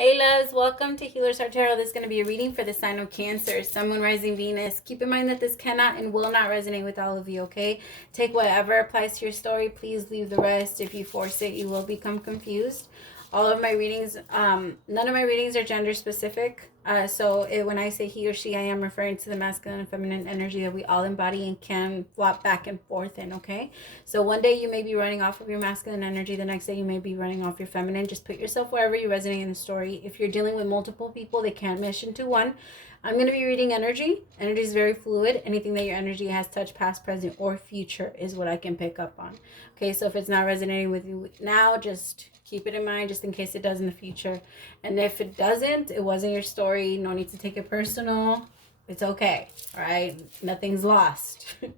Hey loves, welcome to Healers Heart Tarot. This is going to be a reading for the sign of Cancer, Sun, Moon, Rising, Venus. Keep in mind that this cannot and will not resonate with all of you, okay? Take whatever applies to your story. Please leave the rest. If you force it, you will become confused. All of my readings, none of my readings are gender specific. When I say he or she, I am referring to the masculine and feminine energy that we all embody and can flop back and forth in, okay? So one day you may be running off of your masculine energy. The next day you may be running off your feminine. Just put yourself wherever you resonate in the story. If you're dealing with multiple people, they can't mesh into one. I'm going to be reading energy. Energy is very fluid. Anything that your energy has touched, past, present, or future is what I can pick up on. Okay, so if it's not resonating with you now, just keep it in mind just in case it does in the future. And if it doesn't, it wasn't your story. No need to take it personal. It's okay. All right? Nothing's lost. All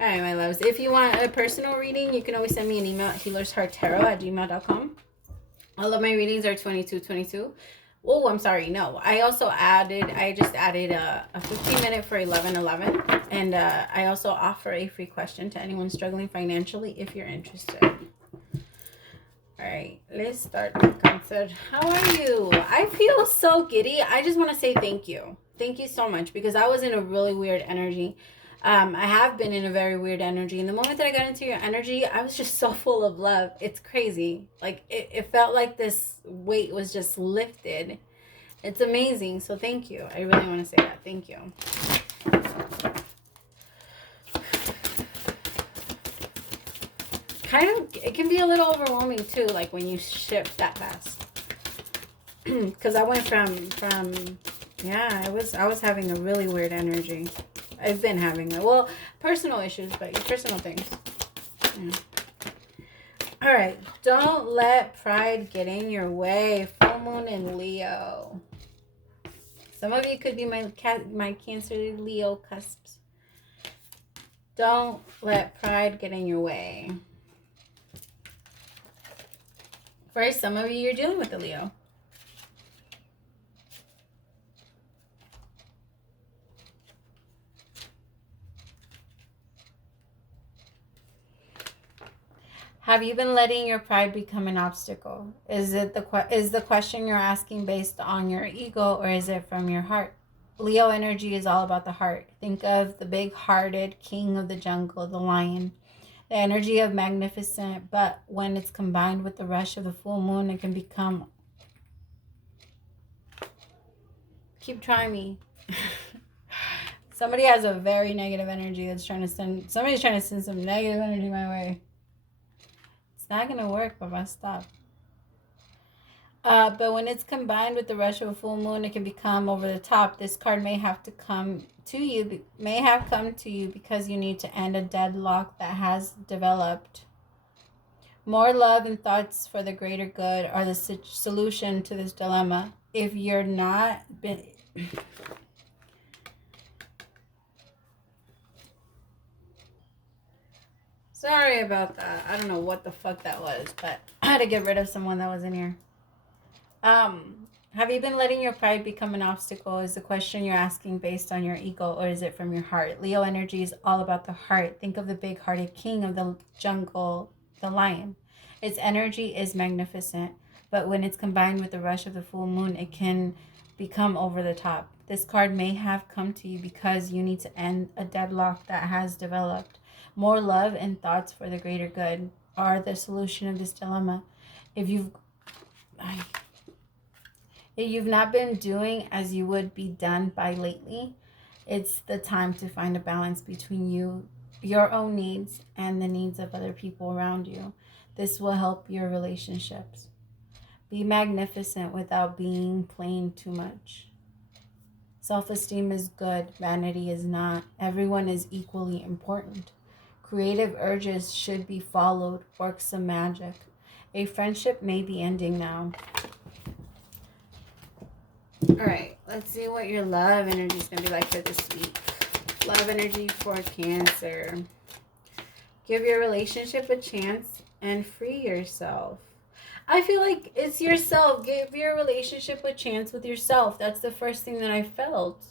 right, my loves. If you want a personal reading, you can always send me an email at healershearttarot@gmail.com. All of my readings are 2222. Oh, I'm sorry. No, I just added a 15-minute for 11:11. And I also offer a free question to anyone struggling financially if you're interested. All right, let's start with Cancer. How are you? I feel so giddy. I just want to say thank you. Thank you so much because I was in a really weird energy. I have been in a very weird energy. And the moment that I got into your energy, I was just so full of love. It's crazy. Like, it felt like this weight was just lifted. It's amazing. So thank you. I really want to say that. Thank you. It can be a little overwhelming too, like when you shift that fast. Because I went from yeah, I was having a really weird energy. I've been having it. Well, personal issues, but your personal things. Yeah. All right. Don't let pride get in your way. Full moon in Leo. Some of you could be my Cancer Leo cusps. Don't let pride get in your way. For some of you, you're dealing with a Leo. Have you been letting your pride become an obstacle? Is the question you're asking based on your ego, or is it from your heart? Leo energy is all about the heart. Think of the big-hearted king of the jungle, the lion. The energy of magnificent, but when it's combined with the rush of the full moon, it can become... Keep trying me. Somebody has a very negative energy that's trying to send... Somebody's trying to send some negative energy my way. It's not going to work, Baba. Stop. But when it's combined with the rush of a full moon, it can become over the top. This card may have come to you because you need to end a deadlock that has developed. More love and thoughts for the greater good are the solution to this dilemma. If you're not Sorry about that. I don't know what the fuck that was, but I had to get rid of someone that was in here. Have you been letting your pride become an obstacle? Is the question you're asking based on your ego, or is it from your heart? Leo energy is all about the heart. Think of the big-hearted king of the jungle, the lion. Its energy is magnificent, but when it's combined with the rush of the full moon, it can become over the top. This card may have come to you because you need to end a deadlock that has developed. More love and thoughts for the greater good are the solution of this dilemma. If you've not been doing as you would be done by lately, it's the time to find a balance between your own needs and the needs of other people around you. This will help your relationships. Be magnificent without being plain too much. Self-esteem is good, vanity is not. Everyone is equally important. Creative urges should be followed, work some magic. A friendship may be ending now. All right, let's see what your love energy is going to be like for this week. Love energy for Cancer. Give your relationship a chance and free yourself. I feel like it's yourself. Give your relationship a chance with yourself. That's the first thing that I felt.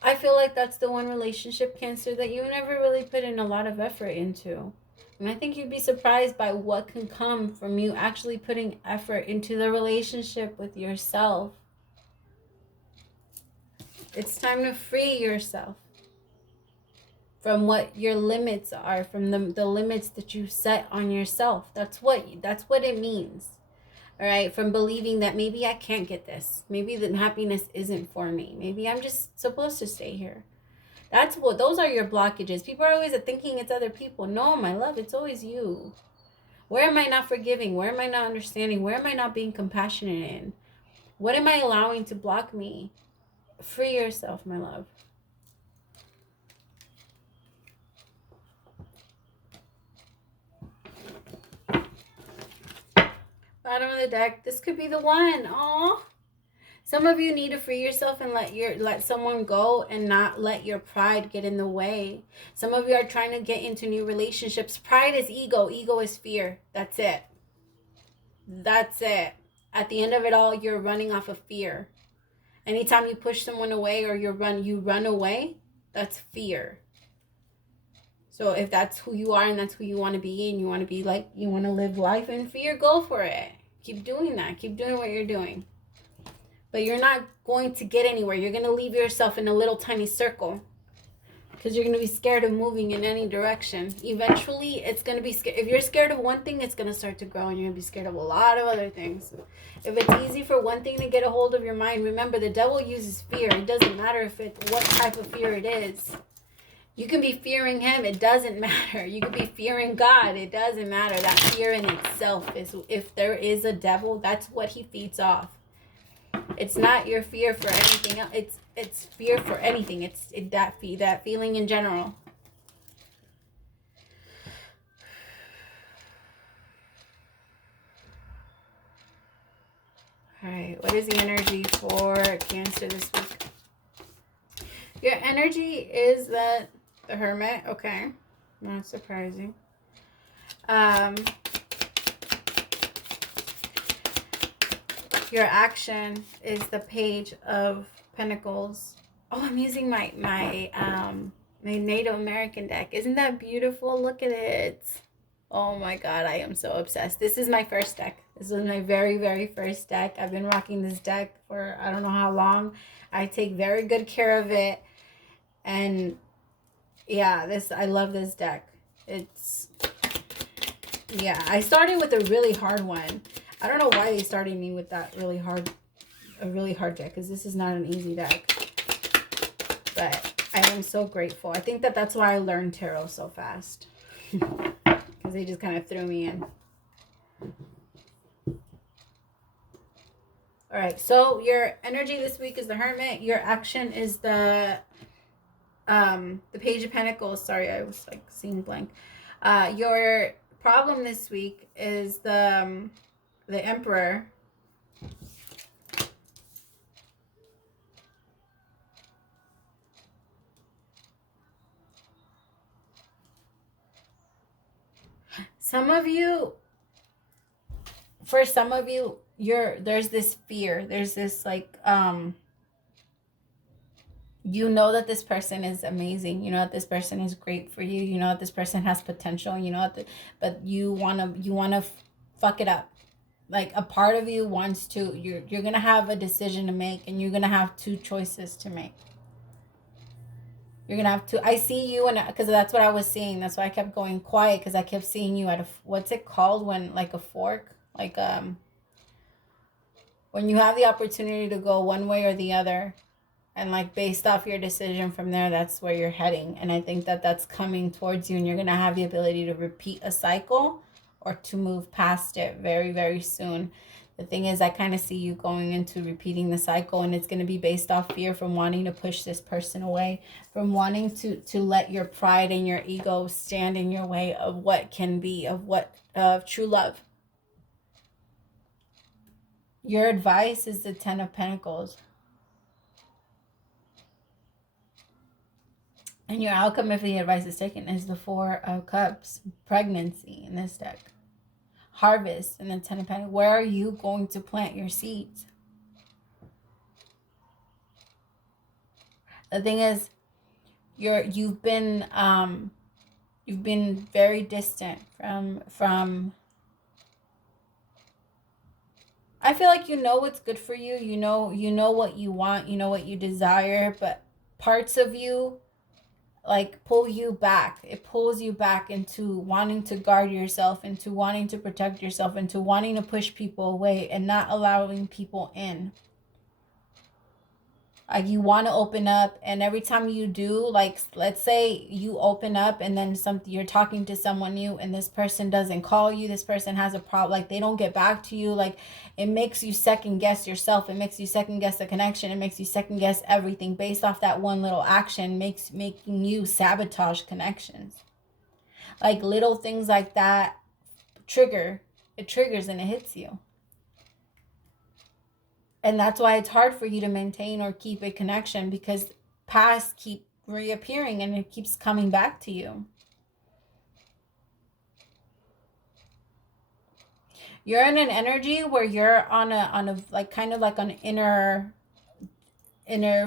I feel like that's the one relationship, Cancer, that you never really put in a lot of effort into. And I think you'd be surprised by what can come from you actually putting effort into the relationship with yourself. It's time to free yourself from what your limits are, from the limits that you set on yourself. That's what it means. All right, from believing that maybe I can't get this. Maybe the happiness isn't for me. Maybe I'm just supposed to stay here. Those are your blockages. People are always thinking it's other people. No, my love, it's always you. Where am I not forgiving? Where am I not understanding? Where am I not being compassionate in? What am I allowing to block me? Free yourself, my love. Bottom of the deck, this could be the one. Aww. Some of you need to free yourself and let someone go and not let your pride get in the way. Some of you are trying to get into new relationships. Pride is ego. Ego is fear. That's it. That's it. At the end of it all, you're running off of fear. Anytime you push someone away or you run away, that's fear. So if that's who you are and that's who you want to be, and you want to be like, you want to live life in fear, go for it. Keep doing that. Keep doing what you're doing. But you're not going to get anywhere. You're going to leave yourself in a little tiny circle because you're going to be scared of moving in any direction. Eventually, it's going to be scared. If you're scared of one thing, it's going to start to grow, and you're going to be scared of a lot of other things. If it's easy for one thing to get a hold of your mind, remember, the devil uses fear. It doesn't matter what type of fear it is. You can be fearing him. It doesn't matter. You can be fearing God. It doesn't matter. That fear in itself is, if there is a devil, that's what he feeds off. It's not your fear for anything else. It's fear for anything. It's that feeling in general. All right. What is the energy for Cancer this week? Your energy is the Hermit. Okay. Not surprising. Your action is the Page of Pentacles. Oh, I'm using my Native American deck. Isn't that beautiful? Look at it. Oh my God, I am so obsessed. This is my first deck. This is my very, very first deck. I've been rocking this deck for I don't know how long. I take very good care of it. And yeah, I love this deck. I started with a really hard one. I don't know why they started me with a really hard deck, because this is not an easy deck. But I am so grateful. I think that's why I learned tarot so fast. Because they just kind of threw me in. All right, so your energy this week is the Hermit. Your action is the Page of Pentacles. Sorry, I was like seeing blank. Your problem this week is the Emperor. For some of you, there's this fear. There's this like, you know that this person is amazing. You know that this person is great for you. You know that this person has potential. You know that, but you wanna fuck it up. Like a part of you wants to. You're gonna have a decision to make, and you're gonna have two choices to make. You're gonna have to. I see you, and because that's what I was seeing. That's why I kept going quiet, because I kept seeing you at what's it called when, like, a fork, like when you have the opportunity to go one way or the other, and like based off your decision from there, that's where you're heading. And I think that's coming towards you, and you're gonna have the ability to repeat a cycle or to move past it very, very soon. The thing is, I kind of see you going into repeating the cycle, and it's going to be based off fear from wanting to push this person away, from wanting to let your pride and your ego stand in your way of what can be, of true love. Your advice is the Ten of Pentacles. And your outcome, if the advice is taken, is the Four of Cups, pregnancy in this deck. Harvest and the Ten of Pentacles. Where are you going to plant your seeds? The thing is, you've been You've been very distant from I feel like you know what's good for you. You know what you want, you know what you desire, but parts of you like pull you back. It pulls you back into wanting to guard yourself, into wanting to protect yourself, into wanting to push people away and not allowing people in. Like you want to open up, and every time you do, like let's say you open up and then you're talking to someone new and this person doesn't call you, this person has a problem, like they don't get back to you, like it makes you second guess yourself, it makes you second guess the connection, it makes you second guess everything based off that one little action, making you sabotage connections. Like little things like that triggers and it hits you. And that's why it's hard for you to maintain or keep a connection, because past keep reappearing and it keeps coming back to you. You're in an energy where you're on a like kind of like an inner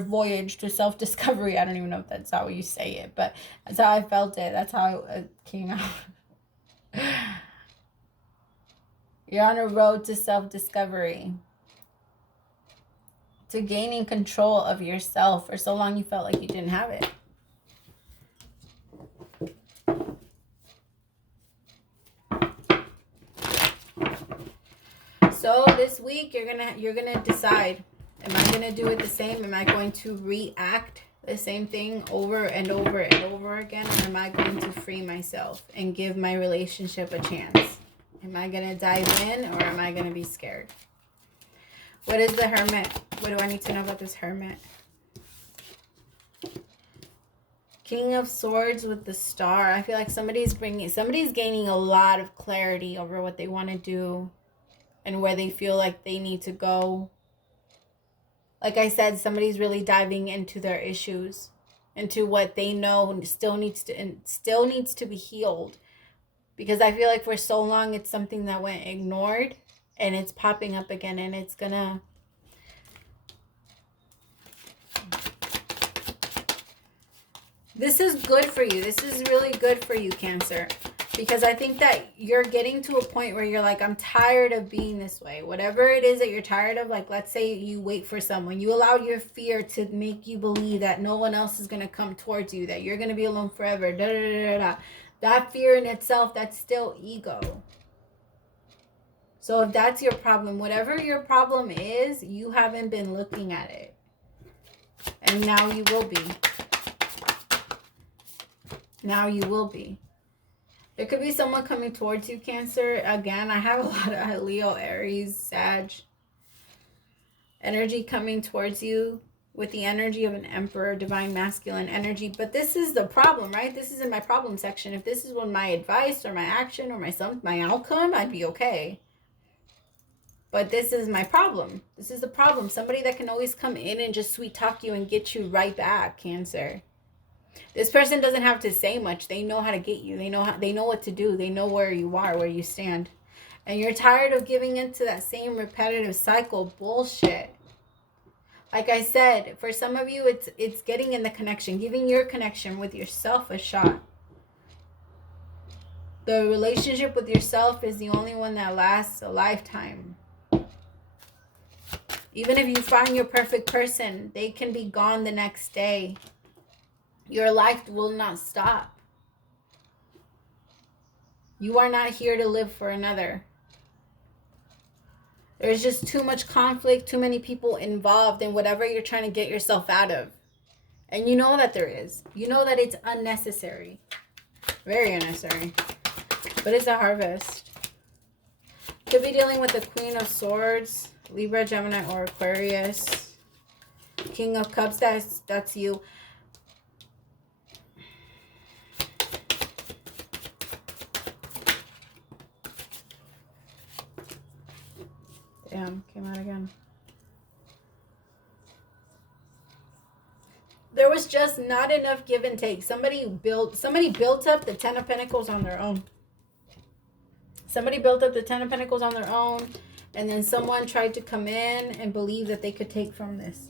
voyage to self-discovery. I don't even know if that's how you say it, but that's how I felt it. That's how it came out. You're on a road to self-discovery, to gaining control of yourself. For so long you felt like you didn't have it. So this week you're gonna decide, am I gonna do it the same? Am I going to react the same thing over and over and over again? Or am I going to free myself and give my relationship a chance? Am I gonna dive in, or am I gonna be scared? What is the Hermit? What do I need to know about this Hermit? King of Swords with the Star. I feel like somebody's gaining a lot of clarity over what they want to do and where they feel like they need to go. Like I said, somebody's really diving into their issues, into what they know still needs to be healed. Because I feel like for so long it's something that went ignored, and it's popping up again, and it's gonna... This is good for you. This is really good for you, Cancer. Because I think that you're getting to a point where you're like, I'm tired of being this way. Whatever it is that you're tired of, like let's say you wait for someone. You allow your fear to make you believe that no one else is going to come towards you, that you're going to be alone forever. Da, da, da, da, da. That fear in itself, that's still ego. So if that's your problem, whatever your problem is, you haven't been looking at it. And now you will be. Now you will be. There could be someone coming towards you, Cancer. Again, I have a lot of Leo, Aries, Sag energy coming towards you with the energy of an Emperor, divine masculine energy. But this is the problem, right? This is in my problem section. If this is what my advice or my action or my outcome, I'd be okay. But this is my problem. This is the problem. Somebody that can always come in and just sweet talk you and get you right back, Cancer. This person doesn't have to say much. They know how to get you. They know what to do. They know where you are, where you stand. And you're tired of giving into that same repetitive cycle bullshit. Like I said, for some of you, it's getting in the connection, giving your connection with yourself a shot. The relationship with yourself is the only one that lasts a lifetime. Even if you find your perfect person, they can be gone the next day. Your life will not stop. You are not here to live for another. There's just too much conflict, too many people involved in whatever you're trying to get yourself out of. And you know that there is. You know that it's unnecessary. Very unnecessary. But it's a harvest. Could be dealing with the Queen of Swords, Libra, Gemini, or Aquarius. King of Cups, that's you. Damn, came out again. There was just not enough give and take. Somebody built up the Ten of Pentacles on their own. Somebody built up the Ten of Pentacles on their own, and then someone tried to come in and believe that they could take from this.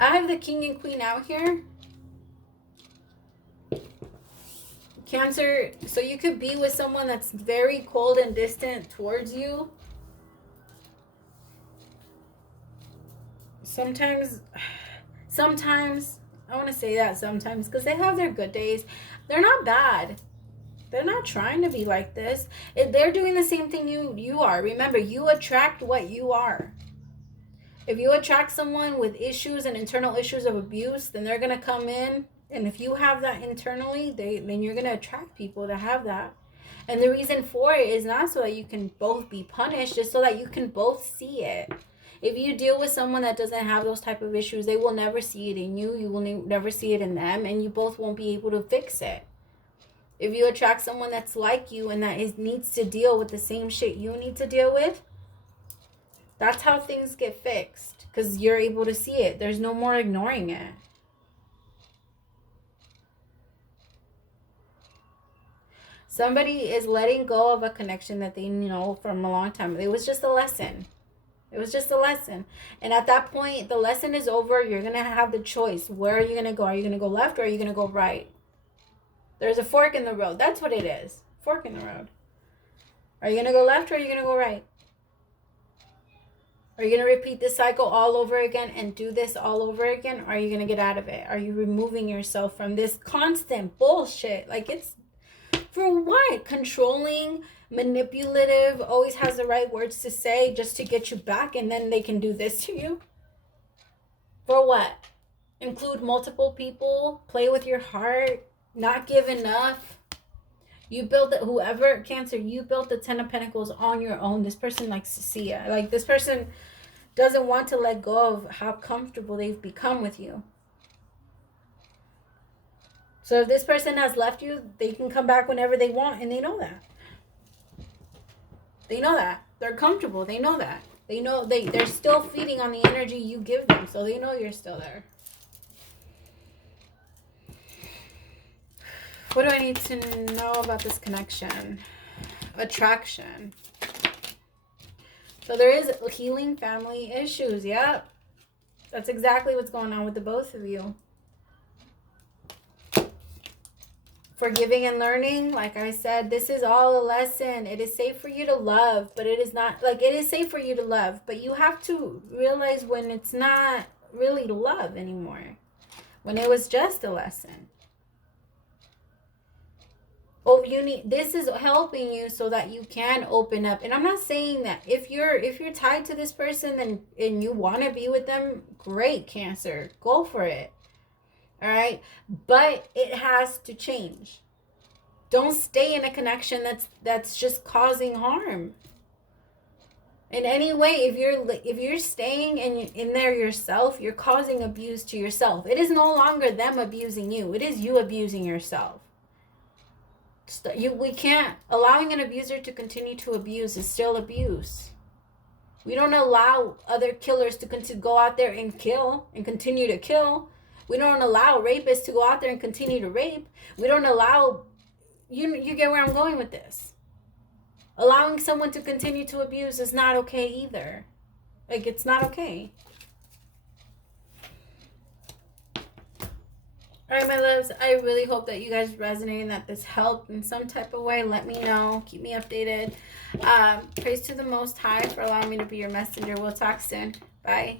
I have the King and Queen out here. Cancer, so you could be with someone that's very cold and distant towards you. Sometimes, I want to say that sometimes, because they have their good days. They're not bad. They're not trying to be like this. They're doing the same thing you are. Remember, you attract what you are. If you attract someone with issues and internal issues of abuse, then they're going to come in. And if you have that internally, then you're going to attract people that have that. And the reason for it is not so that you can both be punished, just so that you can both see it. If you deal with someone that doesn't have those type of issues, they will never see it in you. You will never see it in them. And you both won't be able to fix it. If you attract someone that's like you and that needs to deal with the same shit you need to deal with, that's how things get fixed. Because you're able to see it. There's no more ignoring it. Somebody is letting go of a connection that they know from a long time. It was just a lesson. It was just a lesson. And at that point, the lesson is over. You're going to have the choice. Where are you going to go? Are you going to go left or are you going to go right? There's a fork in the road. That's what it is. Fork in the road. Are you going to go left or are you going to go right? Are you going to repeat this cycle all over again and do this all over again? Or are you going to get out of it? Are you removing yourself from this constant bullshit? Like, it's for what? Controlling, manipulative, always has the right words to say just to get you back, and then they can do this to you? For what? Include multiple people, play with your heart, not give enough. You built it, whoever, Cancer, you built the 10 of Pentacles on your own. This person likes to see it. Like, this person doesn't want to let go of how comfortable they've become with you. So if this person has left you, they can come back whenever they want, and they know that. They know that. They're comfortable. They know that. They know they're still feeding on the energy you give them, so they know you're still there. What do I need to know about this connection? Attraction. So there is healing family issues. Yep. That's exactly what's going on with the both of you. Forgiving and learning, like I said, this is all a lesson. It is safe for you to love, but it is not, like, it is safe for you to love, but you have to realize when it's not really love anymore. When it was just a lesson. Oh, this is helping you so that you can open up. And I'm not saying that if you're tied to this person and you want to be with them, great, Cancer, go for it. All right, but it has to change. Don't stay in a connection that's just causing harm. In any way, if you're staying in there yourself, you're causing abuse to yourself. It is no longer them abusing you. It is you abusing yourself. We can't, allowing an abuser to continue to abuse is still abuse. We don't allow other killers to go out there and kill and continue to kill. We don't allow rapists to go out there and continue to rape. We don't allow, you get where I'm going with this. Allowing someone to continue to abuse is not okay either. Like, it's not okay. All right, my loves, I really hope that you guys resonate and that this helped in some type of way. Let me know. Keep me updated. Praise to the Most High for allowing me to be your messenger. We'll talk soon. Bye.